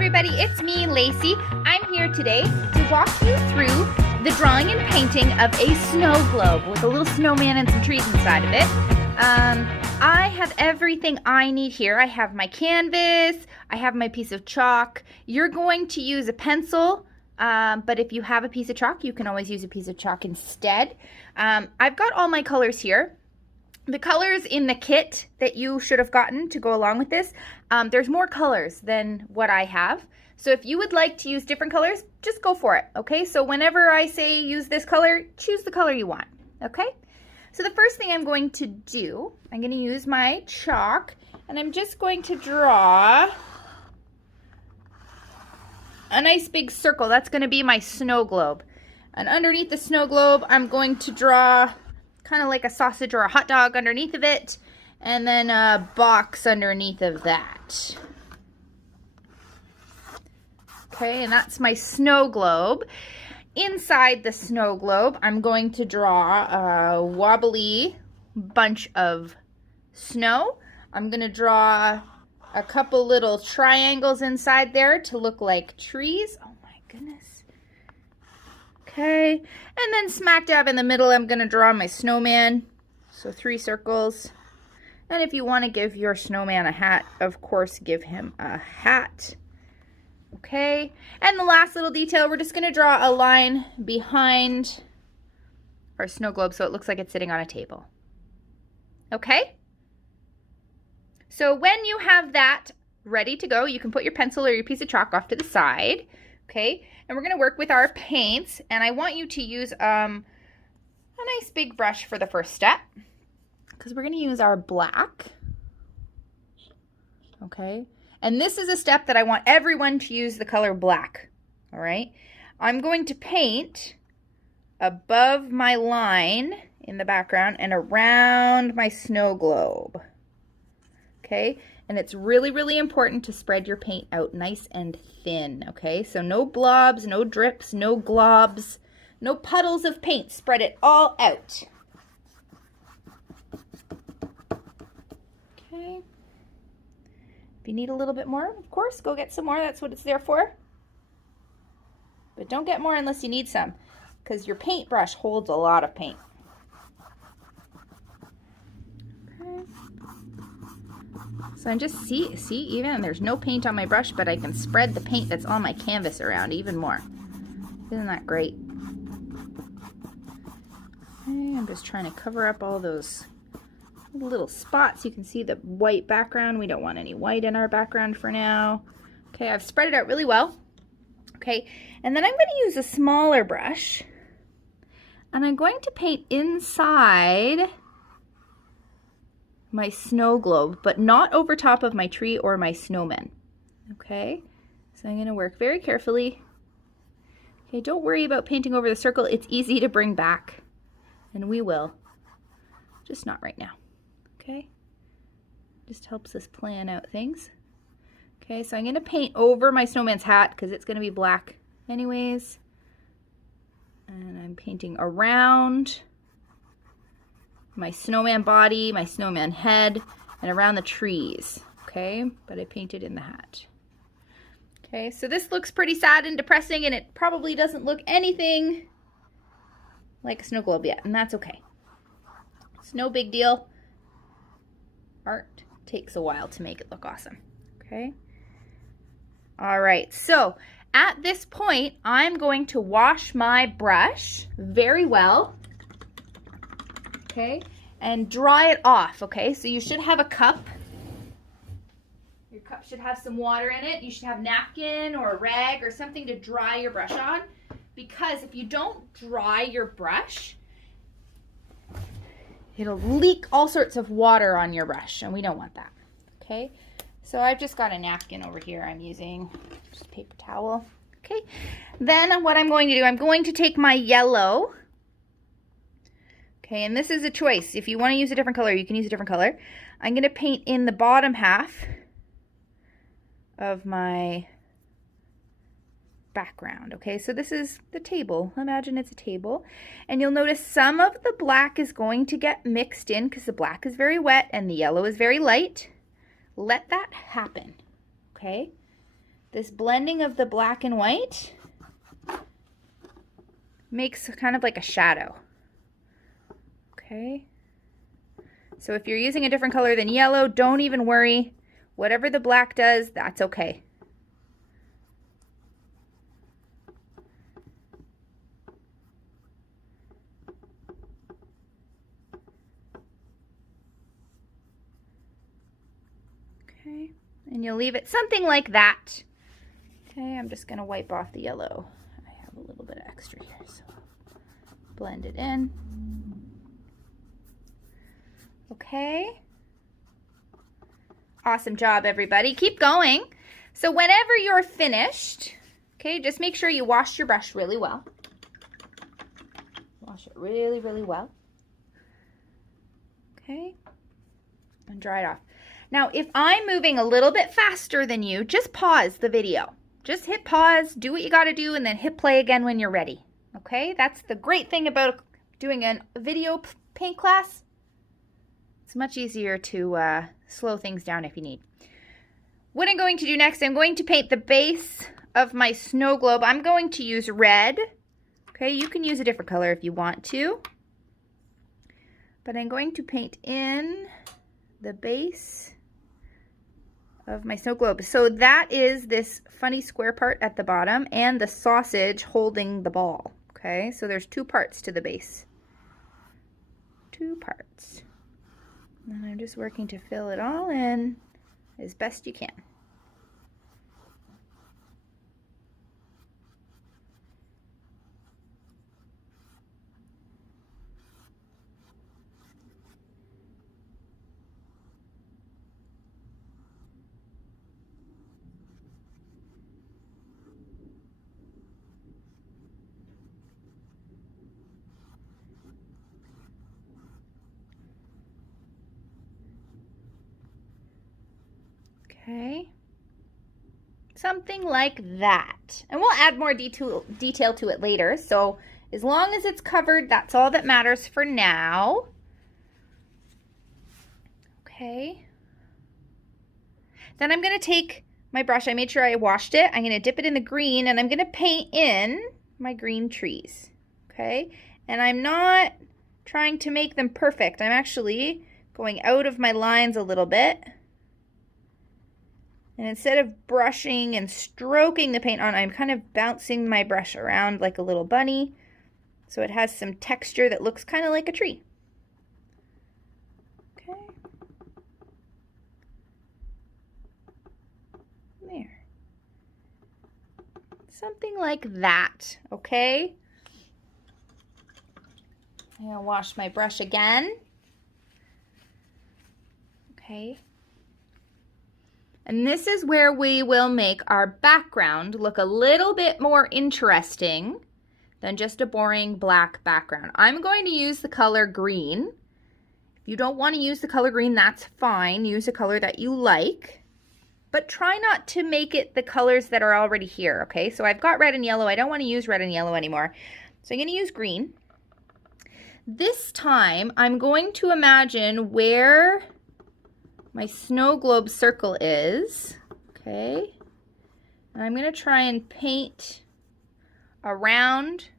everybody, it's me, Lacey. I'm here today to walk you through the drawing and painting of a snow globe with a little snowman and some trees inside of it. I have everything I need here. I have my canvas, I have my piece of chalk. You're going to use a pencil, but if you have a piece of chalk, you can always use a piece of chalk instead. I've got all my colors here. The colors in the kit that you should have gotten to go along with this, there's more colors than what I have. So if you would like to use different colors, just go for it, okay? So whenever I say use this color, choose the color you want, okay? So the first thing I'm going to do, I'm going to use my chalk, and I'm just going to draw a nice big circle. That's going to be my snow globe. And underneath the snow globe, I'm going to draw kind of like a sausage or a hot dog underneath of it, and then a box underneath of that. Okay, and that's my snow globe. Inside the snow globe, I'm going to draw a wobbly bunch of snow. I'm going to draw a couple little triangles inside there to look like trees. Oh my goodness. Okay, and then smack dab in the middle, I'm going to draw my snowman. So 3 circles. And if you want to give your snowman a hat, of course, give him a hat. Okay, and the last little detail, we're just going to draw a line behind our snow globe so it looks like it's sitting on a table. Okay? So when you have that ready to go, you can put your pencil or your piece of chalk off to the side. Okay, and we're going to work with our paints, and I want you to use a nice big brush for the first step, because we're going to use our black. Okay, and this is a step that I want everyone to use the color black. All right, I'm going to paint above my line in the background and around my snow globe. Okay, and it's really, really important to spread your paint out nice and thin, okay? So no blobs, no drips, no globs, no puddles of paint. Spread it all out. Okay. If you need a little bit more, of course, go get some more. That's what it's there for. But don't get more unless you need some, because your paintbrush holds a lot of paint. So I'm just, see, even there's no paint on my brush, but I can spread the paint that's on my canvas around even more. Isn't that great? Okay, I'm just trying to cover up all those little spots. You can see the white background. We don't want any white in our background for now. Okay, I've spread it out really well. Okay, and then I'm going to use a smaller brush, and I'm going to paint inside my snow globe, but not over top of my tree or my snowman. Okay, so I'm going to work very carefully. Okay, don't worry about painting over the circle. It's easy to bring back, and we will, just not right now. Okay, just helps us plan out things. Okay, so I'm going to paint over my snowman's hat because it's going to be black anyways, and I'm painting around my snowman body, my snowman head, and around the trees, okay? But I painted in the hat. Okay, so this looks pretty sad and depressing, and it probably doesn't look anything like a snow globe yet, and that's okay. It's no big deal. Art takes a while to make it look awesome, okay? All right, so at this point, I'm going to wash my brush very well. Okay, and dry it off, okay? So you should have a cup. Your cup should have some water in it. You should have a napkin or a rag or something to dry your brush on, because if you don't dry your brush, it'll leak all sorts of water on your brush, and we don't want that, okay? So I've just got a napkin over here. I'm using just a paper towel, okay? Then what I'm going to do, I'm going to take my yellow. Okay, and this is a choice. If you want to use a different color, you can use a different color. I'm going to paint in the bottom half of my background. Okay, so this is the table. Imagine it's a table. And you'll notice some of the black is going to get mixed in because the black is very wet and the yellow is very light. Let that happen. Okay, this blending of the black and white makes kind of like a shadow. Okay. So if you're using a different color than yellow, don't even worry. Whatever the black does, that's okay. Okay, and you'll leave it something like that. Okay, I'm just gonna wipe off the yellow. I have a little bit of extra here, so blend it in. Okay. Awesome job, everybody. Keep going. So whenever you're finished, okay, just make sure you wash your brush really well. Wash it really, really well. Okay, and dry it off. Now, if I'm moving a little bit faster than you, just pause the video. Just hit pause, do what you gotta do, and then hit play again when you're ready. Okay, that's the great thing about doing a video paint class. It's much easier to slow things down if you need. What I'm going to do next, I'm going to paint the base of my snow globe. I'm going to use red. Okay, you can use a different color if you want to. But I'm going to paint in the base of my snow globe. So that is this funny square part at the bottom and the sausage holding the ball. Okay, so there's two parts to the base. Two parts. And I'm just working to fill it all in as best you can. Okay, something like that. And we'll add more detail to it later. So as long as it's covered, that's all that matters for now. Okay. Then I'm going to take my brush. I made sure I washed it. I'm going to dip it in the green and I'm going to paint in my green trees. Okay. And I'm not trying to make them perfect. I'm actually going out of my lines a little bit. And instead of brushing and stroking the paint on, I'm kind of bouncing my brush around like a little bunny. So it has some texture that looks kind of like a tree. Okay. There. Something like that, okay? I'm gonna wash my brush again. Okay. And this is where we will make our background look a little bit more interesting than just a boring black background. I'm going to use the color green. If you don't want to use the color green, that's fine. Use a color that you like, but try not to make it the colors that are already here, okay? So I've got red and yellow. I don't want to use red and yellow anymore. So I'm going to use green. This time, I'm going to imagine where my snow globe circle is, okay? And I'm gonna try and paint around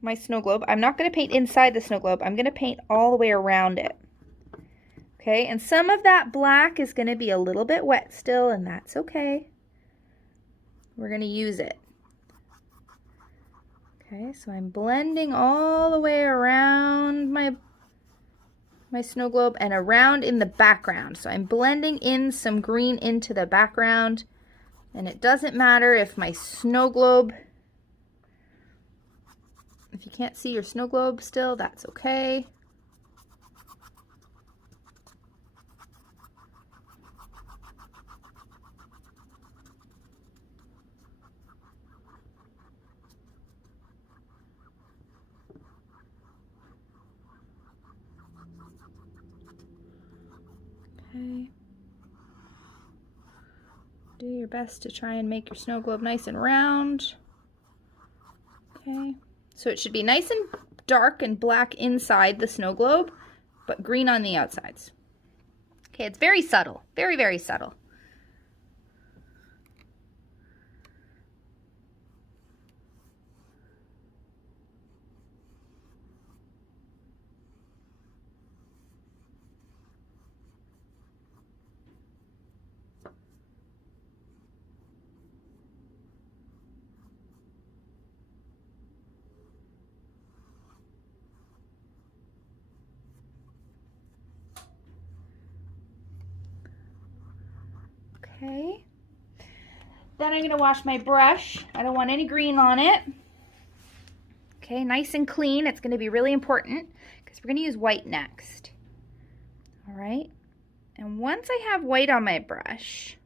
my snow globe. I'm not gonna paint inside the snow globe. I'm gonna paint all the way around it. Okay, and some of that black is gonna be a little bit wet still, and that's okay. We're gonna use it. Okay, so I'm blending all the way around my snow globe and around in the background. So I'm blending in some green into the background, and it doesn't matter if my snow globe, if you can't see your snow globe still, that's okay. Okay. Do your best to try and make your snow globe nice and round. Okay. So it should be nice and dark and black inside the snow globe, but green on the outsides. Okay, it's very subtle. Very, very subtle. Okay. Then I'm going to wash my brush. I don't want any green on it. Okay, nice and clean. It's going to be really important because we're going to use white next. All right. And once I have white on my brush,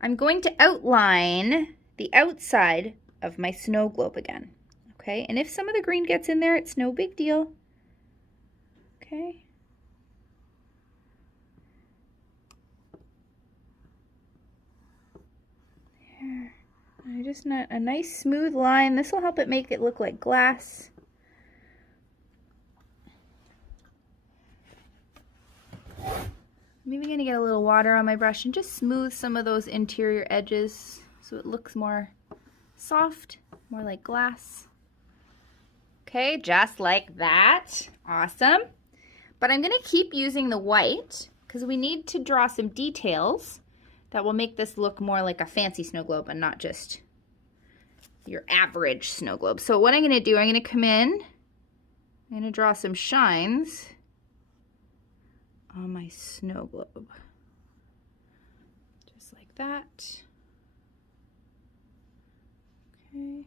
I'm going to outline the outside of my snow globe again. Okay, and if some of the green gets in there, it's no big deal. Okay. There. I just want a nice smooth line. This will help it make it look like glass. I'm even going to get a little water on my brush and just smooth some of those interior edges so it looks more soft, more like glass. Okay, just like that. Awesome. But I'm going to keep using the white because we need to draw some details that will make this look more like a fancy snow globe and not just your average snow globe. So what I'm going to do, I'm going to come in, I'm going to draw some shines on my snow globe. Just like that. Okay.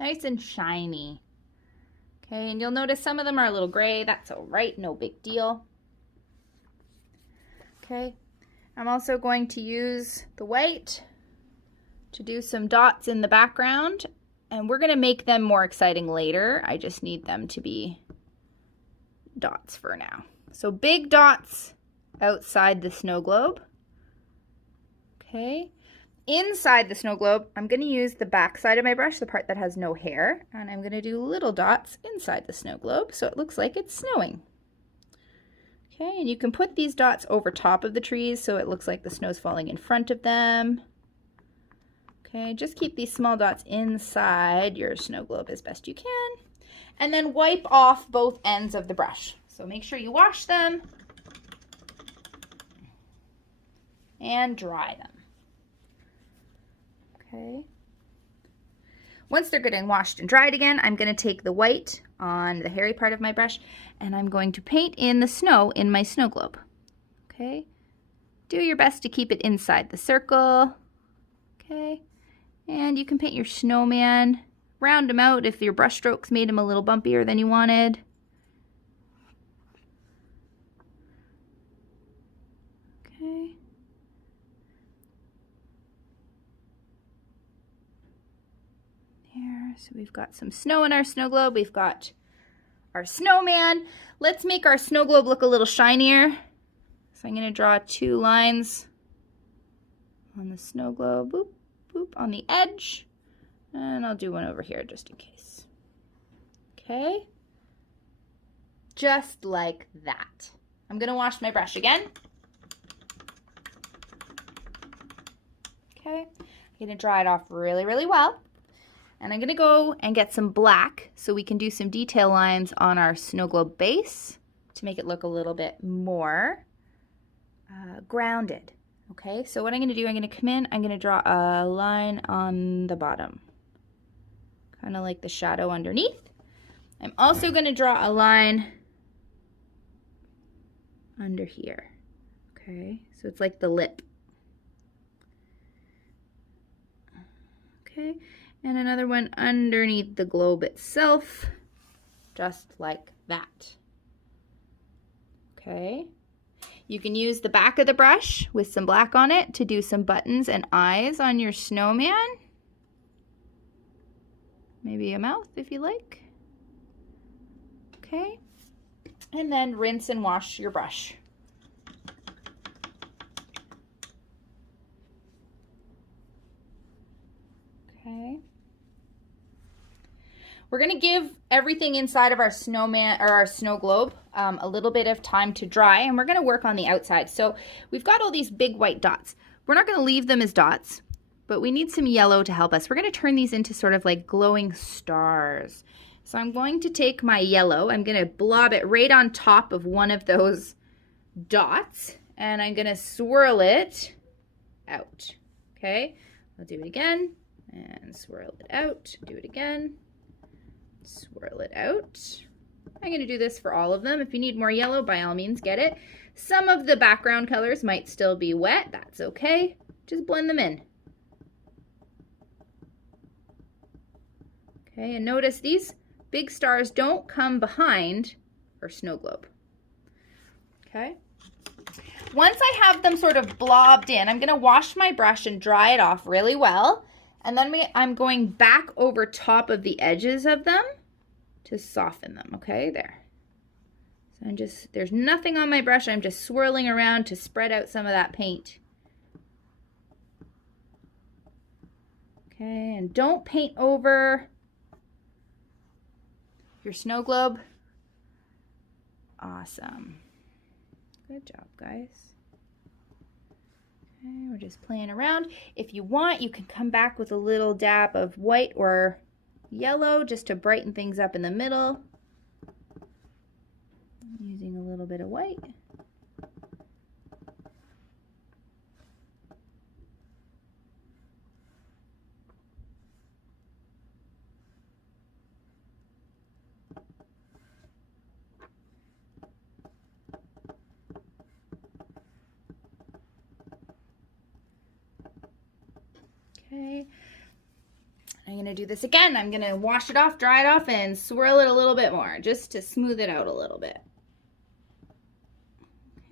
Nice and shiny. Okay, and you'll notice some of them are a little gray. That's all right, no big deal. Okay, I'm also going to use the white to do some dots in the background, and we're going to make them more exciting later. I just need them to be dots for now. So big dots outside the snow globe. Okay. Inside the snow globe, I'm going to use the back side of my brush, the part that has no hair, and I'm going to do little dots inside the snow globe so it looks like it's snowing. Okay, and you can put these dots over top of the trees so it looks like the snow's falling in front of them. Okay, just keep these small dots inside your snow globe as best you can. And then wipe off both ends of the brush. So make sure you wash them and dry them. Okay. Once they're good and washed and dried again, I'm going to take the white on the hairy part of my brush and I'm going to paint in the snow in my snow globe. Okay. Do your best to keep it inside the circle. Okay. And you can paint your snowman. Round him out if your brush strokes made him a little bumpier than you wanted. Okay. There, so we've got some snow in our snow globe. We've got our snowman. Let's make our snow globe look a little shinier. So I'm going to draw 2 lines on the snow globe. Boop, boop, on the edge. And I'll do one over here just in case. Okay. Just like that. I'm going to wash my brush again. Okay. I'm going to dry it off really, really well. And I'm going to go and get some black so we can do some detail lines on our snow globe base to make it look a little bit more grounded. Okay, so what I'm going to do, I'm going to come in, I'm going to draw a line on the bottom, kind of like the shadow underneath. I'm also going to draw a line under here. Okay, so it's like the lip. Okay. And another one underneath the globe itself, just like that. Okay. You can use the back of the brush with some black on it to do some buttons and eyes on your snowman. Maybe a mouth if you like. Okay. And then rinse and wash your brush. Okay. We're going to give everything inside of our snowman or our snow globe a little bit of time to dry, and we're going to work on the outside. So we've got all these big white dots. We're not going to leave them as dots, but we need some yellow to help us. We're going to turn these into sort of like glowing stars. So I'm going to take my yellow, I'm going to blob it right on top of one of those dots, and I'm going to swirl it out. Okay, I'll do it again and swirl it out, do it again. Swirl it out. I'm going to do this for all of them. If you need more yellow, by all means, get it. Some of the background colors might still be wet. That's okay. Just blend them in. Okay, and notice these big stars don't come behind our snow globe. Okay. Once I have them sort of blobbed in, I'm going to wash my brush and dry it off really well. And then I'm going back over top of the edges of them to soften them. Okay, there. So there's nothing on my brush. I'm just swirling around to spread out some of that paint. Okay, and don't paint over your snow globe. Awesome. Good job, guys. Okay, we're just playing around. If you want, you can come back with a little dab of white or yellow just to brighten things up in the middle. Using a little bit of white. Okay, I'm going to do this again. I'm going to wash it off, dry it off, and swirl it a little bit more just to smooth it out a little bit.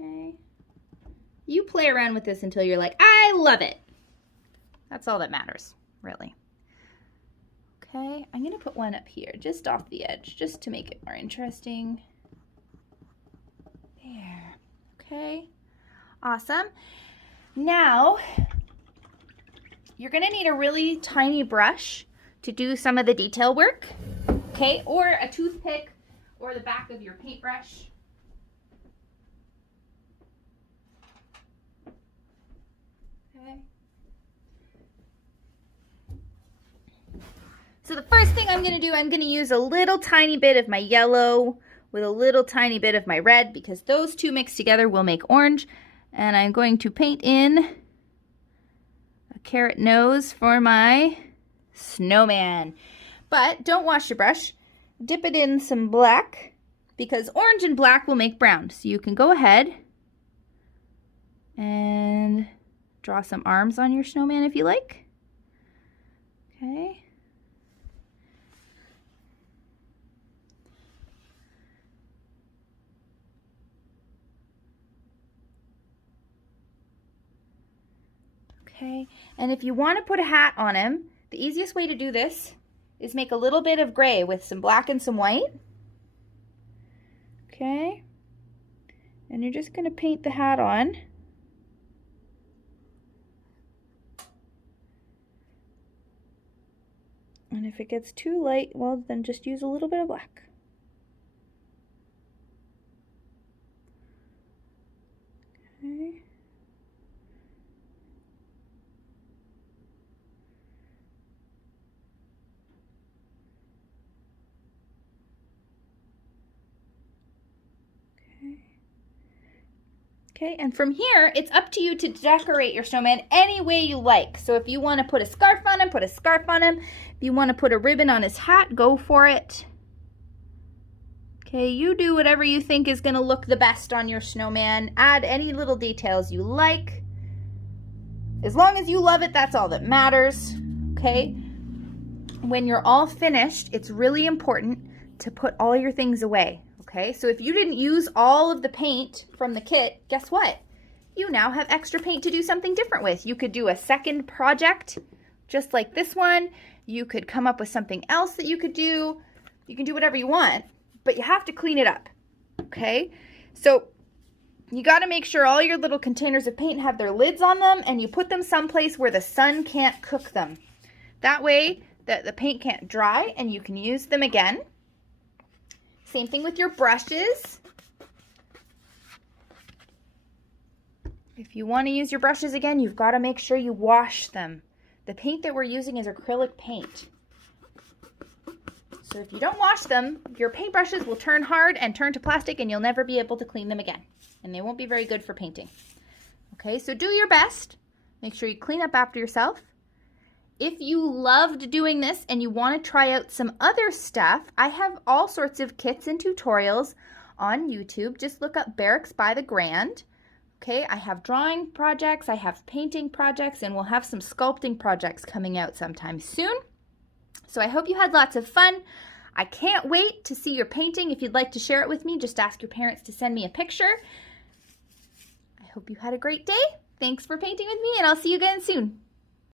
Okay, you play around with this until you're like, I love it. That's all that matters, really. Okay, I'm going to put one up here, just off the edge, just to make it more interesting. There. Okay, awesome. Now, you're going to need a really tiny brush to do some of the detail work, okay? Or a toothpick or the back of your paintbrush. Okay. So the first thing I'm going to do, I'm going to use a little tiny bit of my yellow with a little tiny bit of my red because those two mixed together will make orange. And I'm going to paint in carrot nose for my snowman. But don't wash your brush. Dip it in some black because orange and black will make brown. So you can go ahead and draw some arms on your snowman if you like. Okay. Okay, and if you want to put a hat on him, the easiest way to do this is make a little bit of gray with some black and some white. Okay, and you're just going to paint the hat on. And if it gets too light, well, then just use a little bit of black. Okay. Okay, and from here, it's up to you to decorate your snowman any way you like. So if you want to put a scarf on him, put a scarf on him. If you want to put a ribbon on his hat, go for it. Okay, you do whatever you think is going to look the best on your snowman. Add any little details you like. As long as you love it, that's all that matters. Okay, when you're all finished, it's really important to put all your things away. Okay, so if you didn't use all of the paint from the kit, guess what? You now have extra paint to do something different with. You could do a second project just like this one. You could come up with something else that you could do. You can do whatever you want, but you have to clean it up. Okay, so you got to make sure all your little containers of paint have their lids on them and you put them someplace where the sun can't cook them. That way the paint can't dry and you can use them again. Same thing with your brushes. If you want to use your brushes again, you've got to make sure you wash them. The paint that we're using is acrylic paint. So if you don't wash them, your paintbrushes will turn hard and turn to plastic and you'll never be able to clean them again. And they won't be very good for painting. Okay, so do your best. Make sure you clean up after yourself. If you loved doing this and you want to try out some other stuff, I have all sorts of kits and tutorials on YouTube. Just look up Barracks by the Grand. Okay, I have drawing projects, I have painting projects, and we'll have some sculpting projects coming out sometime soon. So I hope you had lots of fun. I can't wait to see your painting. If you'd like to share it with me, just ask your parents to send me a picture. I hope you had a great day. Thanks for painting with me, and I'll see you again soon.